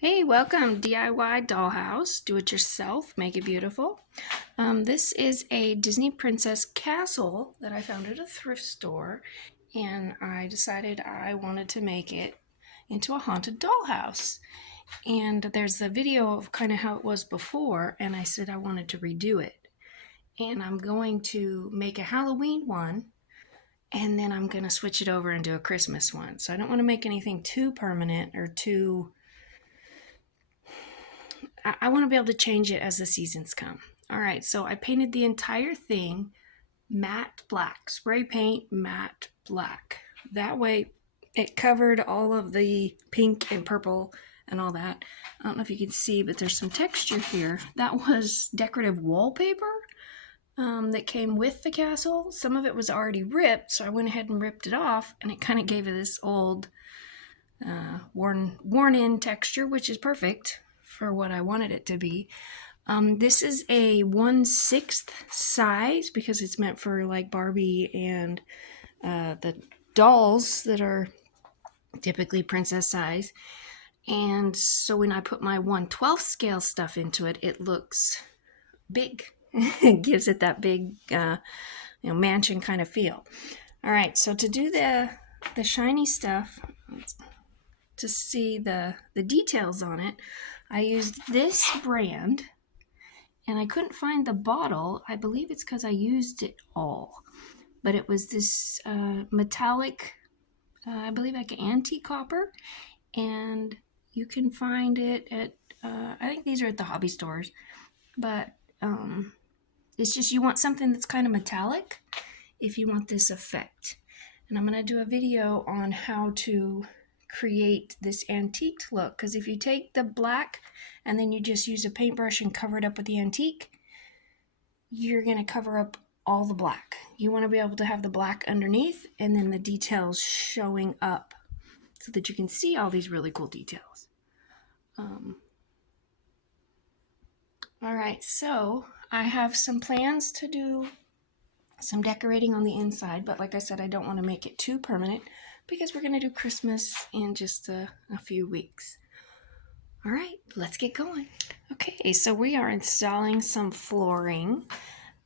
Hey, welcome DIY Dollhouse. Do it yourself, make it beautiful. This is a Disney Princess castle that I found at a thrift store, and I decided I wanted to make it into a haunted dollhouse. And there's a video of kind of how it was before, and I said I wanted to redo it. And I'm going to make a Halloween one, and then I'm going to switch it over and do a Christmas one. So I don't want to make anything too permanent or too I want to be able to change it as the seasons come. All right, so I painted the entire thing matte black, spray paint matte black. That way it covered all of the pink and purple and all that. I don't know if you can see, but there's some texture here. That was decorative wallpaper that came with the castle. Some of it was already ripped, so I went ahead and ripped it off, and it kind of gave it this old, worn-in texture, which is perfect for what I wanted it to be. This is a 1/6 size because it's meant for like Barbie and the dolls that are typically princess size. And so when I put my 1/12 scale stuff into it, it looks big. It gives it that big mansion kind of feel. All right, so to do the shiny stuff, to see the details on it, I used this brand, and I couldn't find the bottle. I believe it's because I used it all. But it was this metallic, I believe like an antique copper, and you can find it at, I think these are at the hobby stores, but it's just you want something that's kind of metallic if you want this effect. And I'm going to do a video on how to create this antique look, because if you take the black and then you just use a paintbrush and cover it up with the antique, you're going to cover up all the black. You want to be able to have the black underneath and then the details showing up so that you can see all these really cool details. All right, so I have some plans to do some decorating on the inside, but like I said, I don't want to make it too permanent because we're going to do Christmas in just a few weeks. All right, let's get going. Okay, so we are installing some flooring.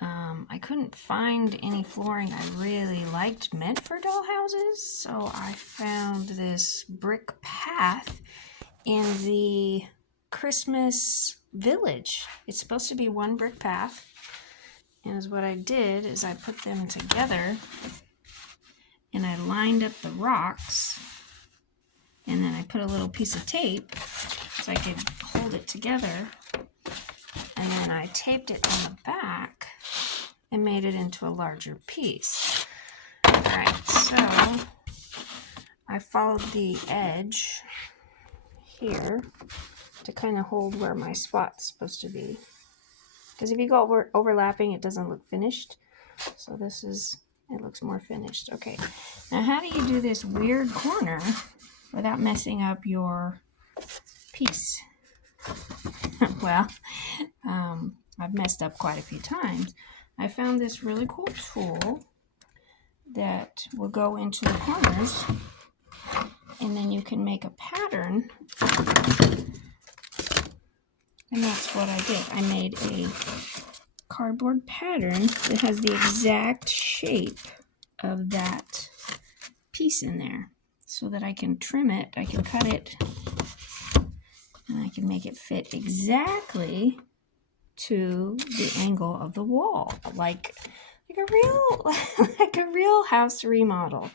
I couldn't find any flooring I really liked meant for dollhouses, so I found this brick path in the Christmas village. It's supposed to be one brick path, and what I did is I put them together and I lined up the rocks, and then I put a little piece of tape so I could hold it together, and then I taped it on the back and made it into a larger piece. All right, so I followed the edge here to kind of hold where my spot's supposed to be, because if you go overlapping, it doesn't look finished. So this is, it looks more finished. Okay, now how do you do this weird corner without messing up your piece? Well, I've messed up quite a few times. I found this really cool tool that will go into the corners, and then you can make a pattern. And that's what I did. I made a cardboard pattern that has the exact shape of that piece in there, so that I can trim it, I can cut it, and I can make it fit exactly to the angle of the wall, like a real house remodel.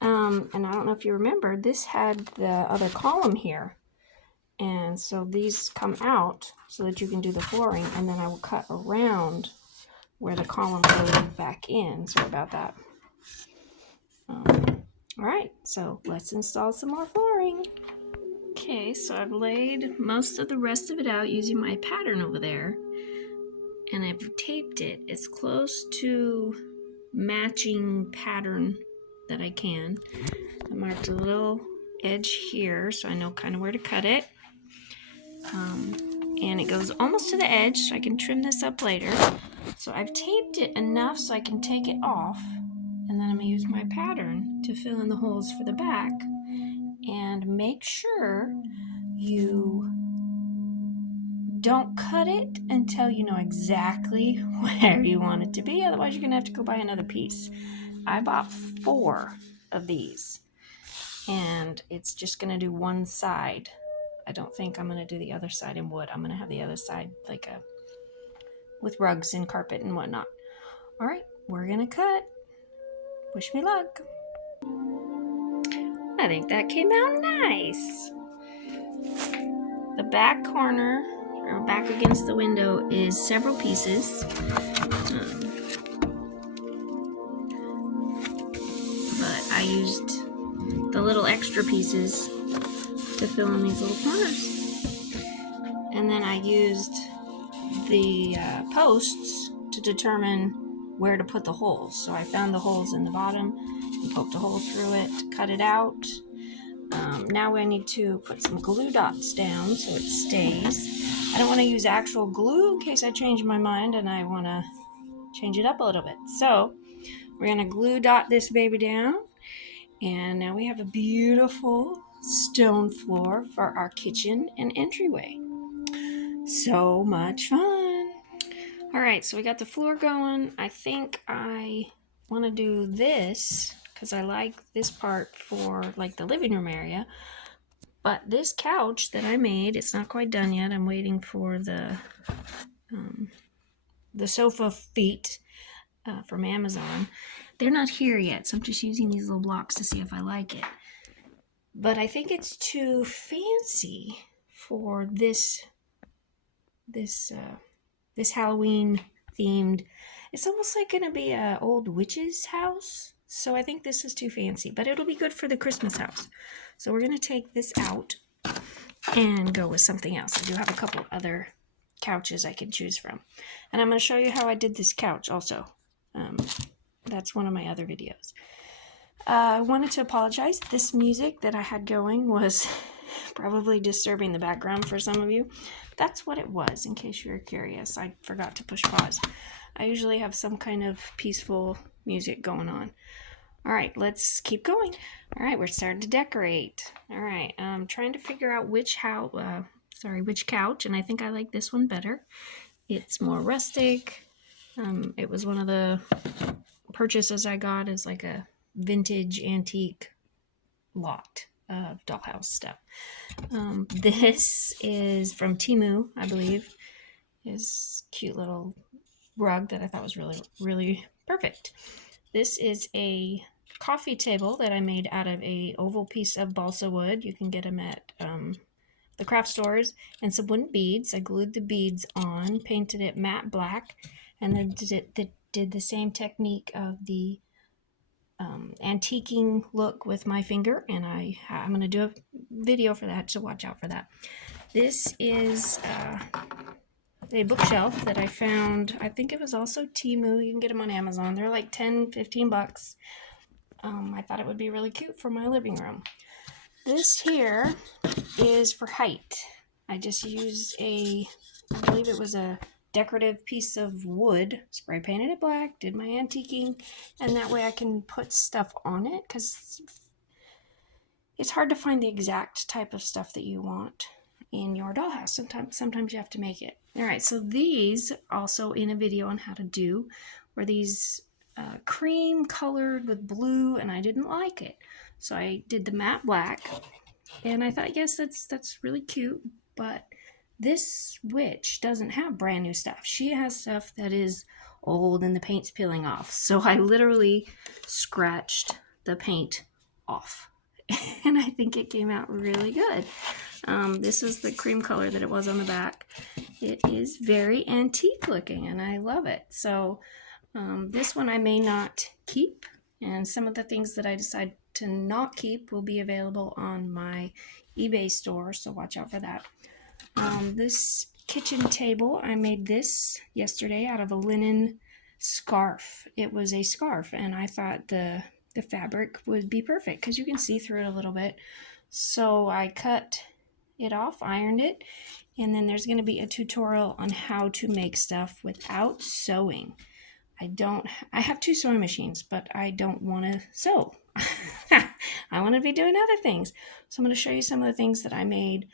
And I don't know if you remember, this had the other column here, and so these come out so that you can do the flooring, and then I will cut around where the column goes back in. Sorry about that. All right, so let's install some more flooring. Okay, so I've laid most of the rest of it out using my pattern over there, and I've taped it as close to matching pattern that I can. I marked a little edge here so I know kind of where to cut it. And it goes almost to the edge, so I can trim this up later. So I've taped it enough so I can take it off, and then I'm going to use my pattern to fill in the holes for the back, and make sure you don't cut it until you know exactly where you want it to be. Otherwise, you're going to have to go buy another piece. I bought 4 of these, and it's just going to do one side. I don't think I'm going to do the other side in wood. I'm going to have the other side like with rugs and carpet and whatnot. All right, we're going to cut. Wish me luck. I think that came out nice. The back corner, or back against the window, is several pieces. But I used the little extra pieces to fill in these little corners. And then I used the posts to determine where to put the holes. So I found the holes in the bottom and poked a hole through it, cut it out. Now I need to put some glue dots down so it stays. I don't want to use actual glue in case I change my mind and I want to change it up a little bit. So we're going to glue dot this baby down. And now we have a beautiful stone floor for our kitchen and entryway. So much fun. All right, so we got the floor going. I think I want to do this because I like this part for like the living room area. But this couch that I made, it's not quite done yet. I'm waiting for the sofa feet from Amazon. They're not here yet, so I'm just using these little blocks to see if I like it. But I think it's too fancy for this Halloween themed. It's almost like going to be an old witch's house. So I think this is too fancy, but it'll be good for the Christmas house. So we're going to take this out and go with something else. I do have a couple other couches I can choose from. And I'm going to show you how I did this couch also. That's one of my other videos. I wanted to apologize. This music that I had going was probably disturbing the background for some of you. That's what it was, in case you're curious. I forgot to push pause. I usually have some kind of peaceful music going on. All right, let's keep going. All right, we're starting to decorate. All right, I'm trying to figure out which couch, and I think I like this one better. It's more rustic. It was one of the purchases I got as like a vintage antique lot of dollhouse stuff. This is from Temu, I believe. His cute little rug that I thought was really, really perfect. This is a coffee table that I made out of a oval piece of balsa wood. You can get them at the craft stores, and some wooden beads. I glued the beads on, painted it matte black, and then did the same technique of the antiquing look with my finger, and I'm going to do a video for that, so watch out for that. This is a bookshelf that I found. I think it was also Temu. You can get them on Amazon. They're like 10, 15 bucks. I thought it would be really cute for my living room. This here is for height. I just used I believe it was a decorative piece of wood, spray painted it black, did my antiquing, and that way I can put stuff on it, because it's hard to find the exact type of stuff that you want in your dollhouse. Sometimes you have to make it. All right, so these also in a video on how to do were these cream colored with blue, and I didn't like it. So I did the matte black, and I thought, yes, that's really cute, but this witch doesn't have brand new stuff. She has stuff that is old and the paint's peeling off. So I literally scratched the paint off, and I think it came out really good. This is the cream color that it was on the back. It is very antique looking, and I love it. So this one I may not keep, and some of the things that I decide to not keep will be available on my eBay store, so watch out for that. This kitchen table, I made this yesterday out of a linen scarf. It was a scarf, and I thought the fabric would be perfect because you can see through it a little bit. So I cut it off, ironed it, and then there's going to be a tutorial on how to make stuff without sewing. I have 2 sewing machines, but I don't want to sew. I want to be doing other things. So I'm going to show you some of the things that I made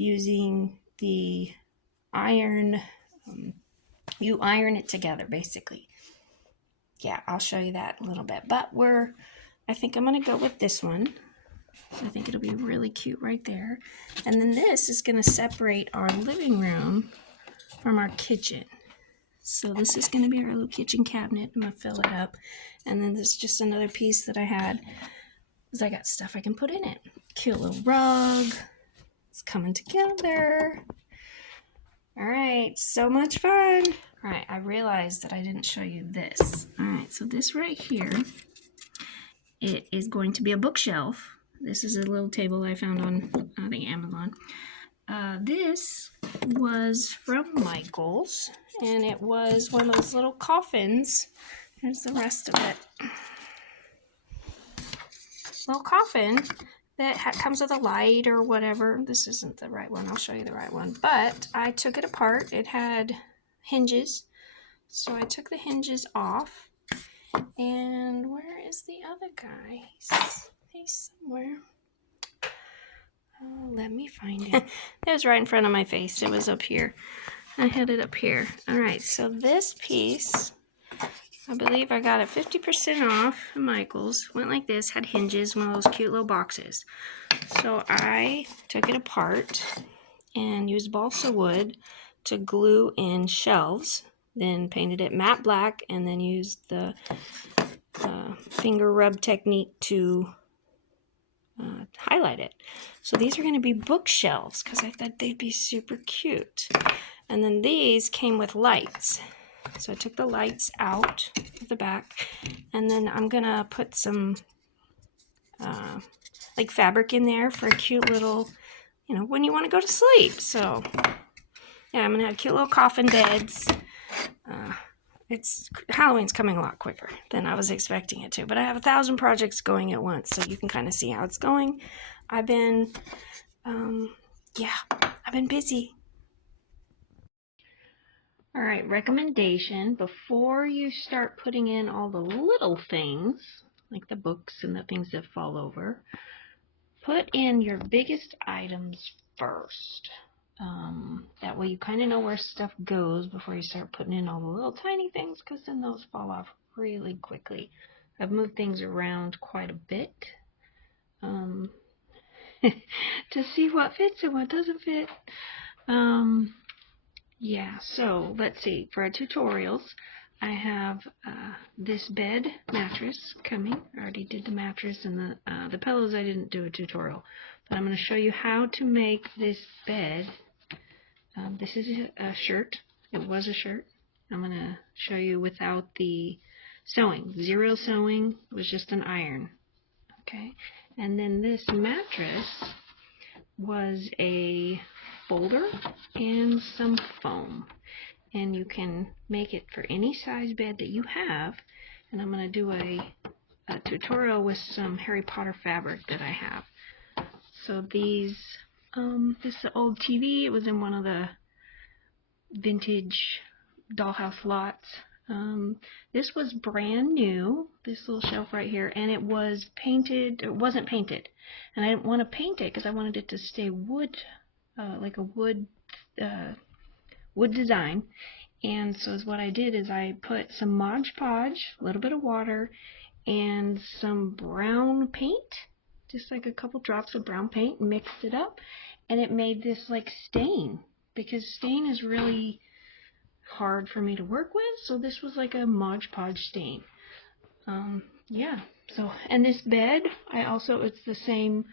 using the iron. You iron it together, basically. Yeah, I'll show you that in a little bit. But I think I'm going to go with this one. I think it'll be really cute right there. And then this is going to separate our living room from our kitchen. So this is going to be our little kitchen cabinet. I'm going to fill it up. And then this is just another piece that I had, because I got stuff I can put in it. Cute little rug. It's coming together. All right, so much fun. All right, I realized that I didn't show you this. All right, so this right here, it is going to be a bookshelf. This is a little table I found on, I think, Amazon. This was from Michael's, and it was one of those little coffins. Here's the rest of it. Little coffin that comes with a light or whatever. This isn't the right one. I'll show you the right one. But I took it apart. It had hinges. So I took the hinges off. And where is the other guy? He's somewhere. Oh, let me find it. It was right in front of my face. It was up here. I had it up here. All right, so this piece, I believe I got it 50% off at Michael's. Went like this, had hinges, one of those cute little boxes. So I took it apart and used balsa wood to glue in shelves. Then painted it matte black and then used the finger rub technique to highlight it. So these are going to be bookshelves because I thought they'd be super cute. And then these came with lights. So I took the lights out of the back, and then I'm going to put some like fabric in there for a cute little, when you want to go to sleep. So yeah, I'm going to have cute little coffin beds. Halloween's coming a lot quicker than I was expecting it to, but I have 1,000 projects going at once, so you can kind of see how it's going. I've been busy. All right, recommendation: before you start putting in all the little things, like the books and the things that fall over, put in your biggest items first. That way you kind of know where stuff goes before you start putting in all the little tiny things, because then those fall off really quickly. I've moved things around quite a bit to see what fits and what doesn't fit. Yeah, so let's see. For our tutorials, I have this bed mattress coming. I already did the mattress, and the pillows I didn't do a tutorial. But I'm going to show you how to make this bed. This is a shirt. It was a shirt. I'm going to show you without the sewing. Zero sewing. It was just an iron. Okay. And then this mattress was a folder and some foam. And you can make it for any size bed that you have. And I'm going to do a tutorial with some Harry Potter fabric that I have. So these, this is an old TV. It was in one of the vintage dollhouse lots. This was brand new, this little shelf right here, and it was painted. It wasn't painted, and I didn't want to paint it because I wanted it to stay wood, like a wood design. And so what I did is I put some Mod Podge, a little bit of water, and some brown paint, just like a couple drops of brown paint, mixed it up, and it made this like stain, because stain is really hard for me to work with, so this was like a Mod Podge stain. Yeah, so, and this bed, it's the same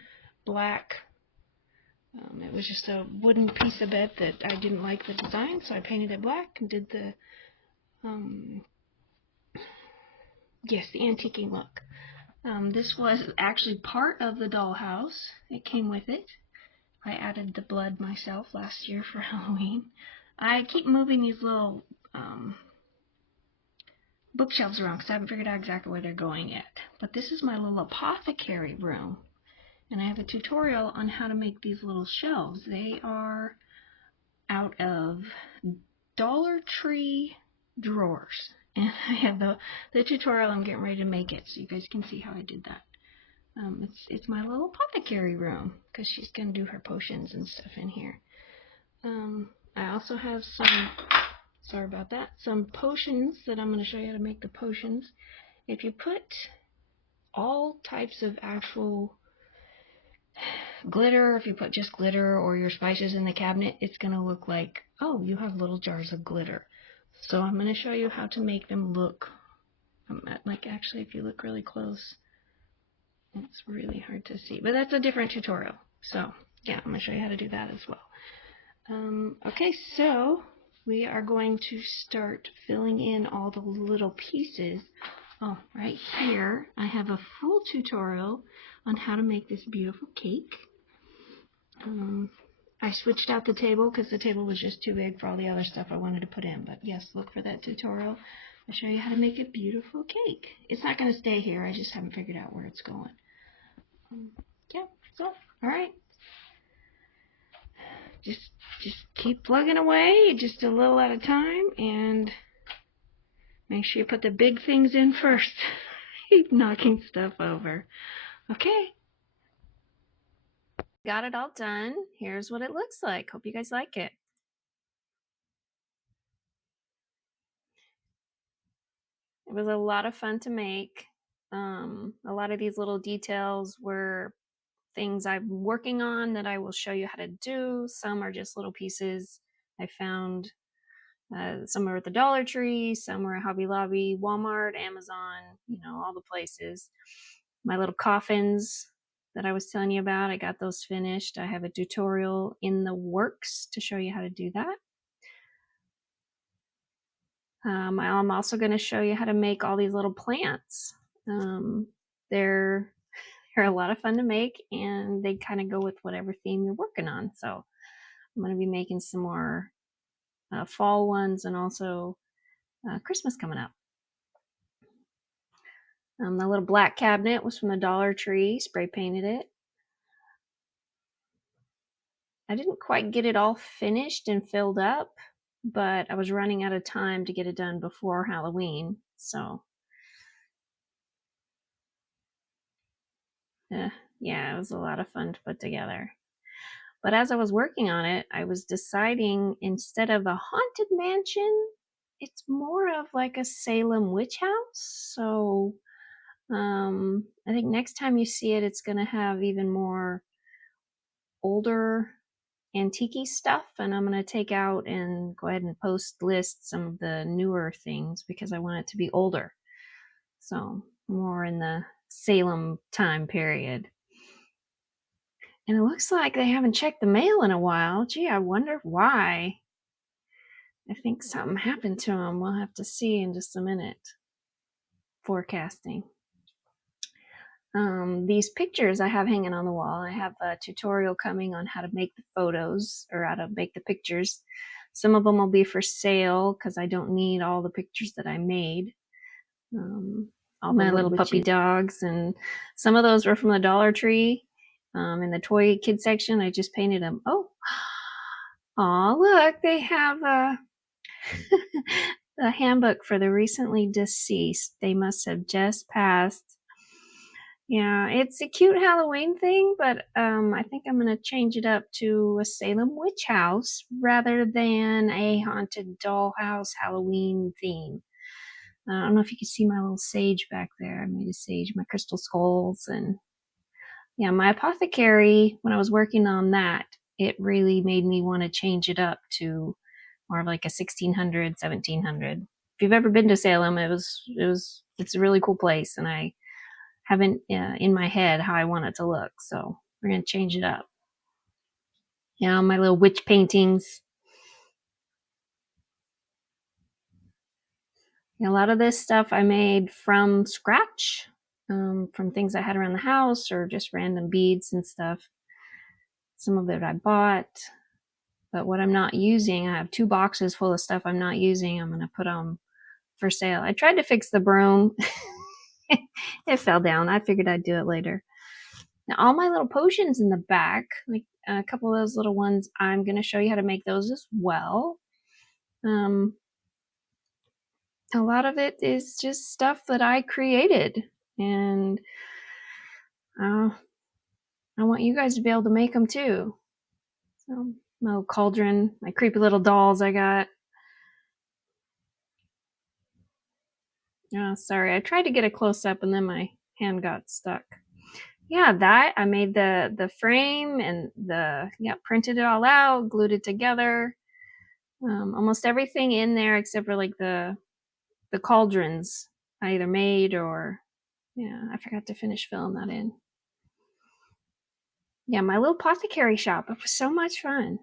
black, it was just a wooden piece of bed that I didn't like the design, so I painted it black and did the, the antiquing look. This was actually part of the dollhouse. It came with it. I added the blood myself last year for Halloween. I keep moving these little bookshelves around because I haven't figured out exactly where they're going yet. But this is my little apothecary room. And I have a tutorial on how to make these little shelves. They are out of Dollar Tree drawers. And I have the tutorial. I'm getting ready to make it so you guys can see how I did that. It's my little apothecary room because she's gonna do her potions and stuff in here. I also have some, sorry about that, some potions that I'm gonna show you how to make the potions. If you put all types of actual glitter, if you put just glitter or your spices in the cabinet, it's gonna look like, oh, you have little jars of glitter. So I'm gonna show you how to make them look like, actually, if you look really close, it's really hard to see, but that's a different tutorial. So yeah, I'm gonna show you how to do that as well. Okay, so we are going to start filling in all the little pieces. Oh, right here I have a full tutorial on how to make this beautiful cake. I switched out the table because the table was just too big for all the other stuff I wanted to put in, but yes, look for that tutorial. I'll show you how to make a beautiful cake. It's not going to stay here, I just haven't figured out where it's going. Yeah, so, alright. Just keep plugging away, just a little at a time, and make sure you put the big things in first. Keep knocking stuff over. Okay. Got it all done. Here's what it looks like. Hope you guys like it. It was a lot of fun to make. A lot of these little details were things I'm working on that I will show you how to do. Some are just little pieces I found. Some are at the Dollar Tree, some are at Hobby Lobby, Walmart, Amazon, you know, all the places. My little coffins that I was telling you about, I got those finished. I have a tutorial in the works to show you how to do that. I'm also going to show you how to make all these little plants. They're a lot of fun to make, and they kind of go with whatever theme you're working on. So I'm going to be making some more fall ones, and also Christmas coming up. The little black cabinet was from the Dollar Tree, spray painted it. I didn't quite get it all finished and filled up, but I was running out of time to get it done before Halloween, so yeah, it was a lot of fun to put together. But as I was working on it, I was deciding, instead of a haunted mansion, it's more of like a Salem Witch House. So I think next time you see it, it's going to have even more older antique-y stuff, and I'm going to take out and go ahead and post list some of the newer things because I want it to be older. So more in the Salem time period. And it looks like they haven't checked the mail in a while. Gee, I wonder why. I think something happened to them. We'll have to see in just a minute. Forecasting. These pictures I have hanging on the wall. I have a tutorial coming on how to make the photos, or how to make the pictures. Some of them will be for sale because I don't need all the pictures that I made. All my little puppy dogs, and some of those were from the Dollar Tree. In the toy kid section, I just painted them. Oh, look, they have a handbook for the recently deceased. They must have just passed. Yeah, it's a cute Halloween thing, but I think I'm going to change it up to a Salem Witch House rather than a Haunted Dollhouse Halloween theme. I don't know if you can see my little sage back there. I made a sage, my crystal skulls, and yeah, my Apothecary, when I was working on that, it really made me want to change it up to more of like a 1600, 1700. If you've ever been to Salem, it's a really cool place, and I haven't in my head how I want it to look, so we're going to change it up. Yeah, my little witch paintings. A lot of this stuff I made from scratch, from things I had around the house or just random beads and stuff. Some of it I bought, but what I'm not using, I have 2 boxes full of stuff I'm not using. I'm going to put on for sale. I tried to fix the broom. It fell down. I figured I'd do it later. Now, all my little potions in the back, like a couple of those little ones, I'm going to show you how to make those as well. A lot of it is just stuff that I created, and I want you guys to be able to make them too. So, my little cauldron, my creepy little dolls I got. Oh, sorry, I tried to get a close up and then my hand got stuck. Yeah, that I made the frame and printed it all out, glued it together. Almost everything in there except for like the cauldrons I either made or I forgot to finish filling that in. Yeah, my little apothecary shop. It was so much fun.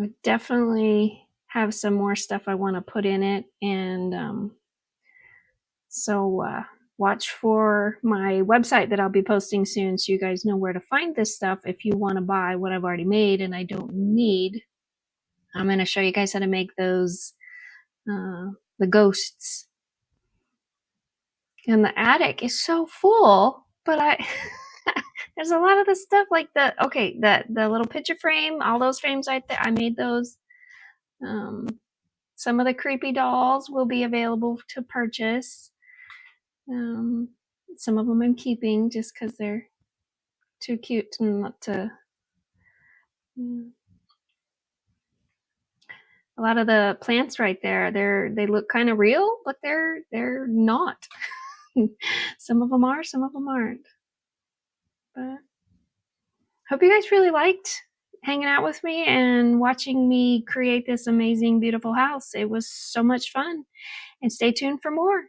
I definitely have some more stuff I want to put in it, and so watch for my website that I'll be posting soon, so you guys know where to find this stuff if you want to buy what I've already made and I don't need. I'm going to show you guys how to make those the ghosts. And the attic is so full, but I there's a lot of the stuff like the little picture frame, all those frames right there. I made those. Some of the creepy dolls will be available to purchase. Some of them I'm keeping just because they're too cute and not to. A lot of the plants right there, they look kind of real, but they're not. Some of them are, some of them aren't. But hope you guys really liked hanging out with me and watching me create this amazing, beautiful house. It was so much fun. And stay tuned for more.